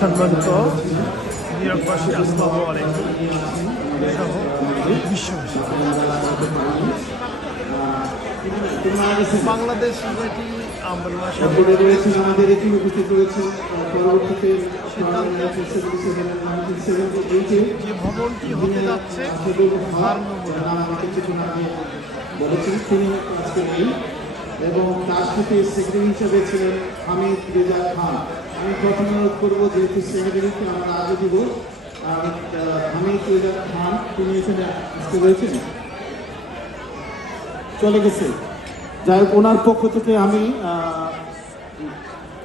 সম্মানিত নিয়োগবাসী, আসসালামু আলাইকুম। বিশ্ববাসী, বাংলাদেশ ইউনাইটি আমলা আমাদের এটি উপস্থিত রয়েছেন পরবর্তীতে যে ভবনটি হতে যাচ্ছে বলেছেন তিনি আজকে নেই, এবং তার সাথে সেক্রেটারি হিসেবে ছিলেন হামিদ রেজা খান। আমি প্রথমে অনুরোধ করবো, যেহেতু সেক্রেটারিকে আমরা আগে দিব, হামিদ রেজা খান তিনি এখানে আসতে রয়েছেন, চলে গেছে। যাই হোক, ওনার পক্ষ থেকে আমি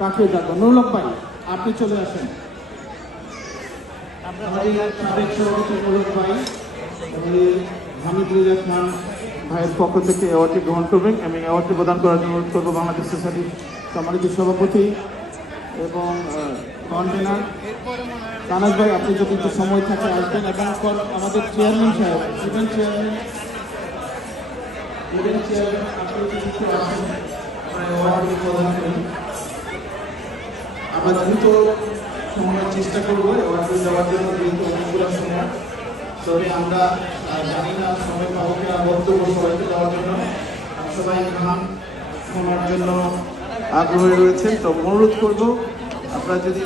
কাকে ডাকবো? নুরুল হক ভাই, আপনি চলে আসেন। সাবেক সভাপতি নুরুল হক ভাই হামিদ রেজা খান ভাইয়ের পক্ষ থেকে অ্যাওয়ার্ডটি গ্রহণ করবেন। আমি অ্যাওয়ার্ডটি প্রদান করার জন্য অনুরোধ করবো বাংলাদেশ সোসাইটির সম্মানিত সভাপতি এবং কনভেনার তানাজ ভাই, আপনি যদি একটু সময় থাকে আসবেন, এবং আমাদের চেয়ারম্যান সাহেব, ইভেন্ট চেয়ারম্যান আপনি যদি একটু আসেন, অ্যাওয়ার্ডটি প্রদান করেন। আমরা দ্রুত সময়ের চেষ্টা করবো অ্যাওয়ার্ডটি দেওয়ার জন্য, যেহেতু অনেকগুলো সময়, তবে আমরা জানি না সময় পাবো কিনা বক্তব্য সবাইকে দেওয়ার জন্য। সবাই গান শোনার জন্য আগ্রহী রয়েছেন, তো অনুরোধ করবো আপনারা যদি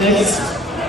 Next.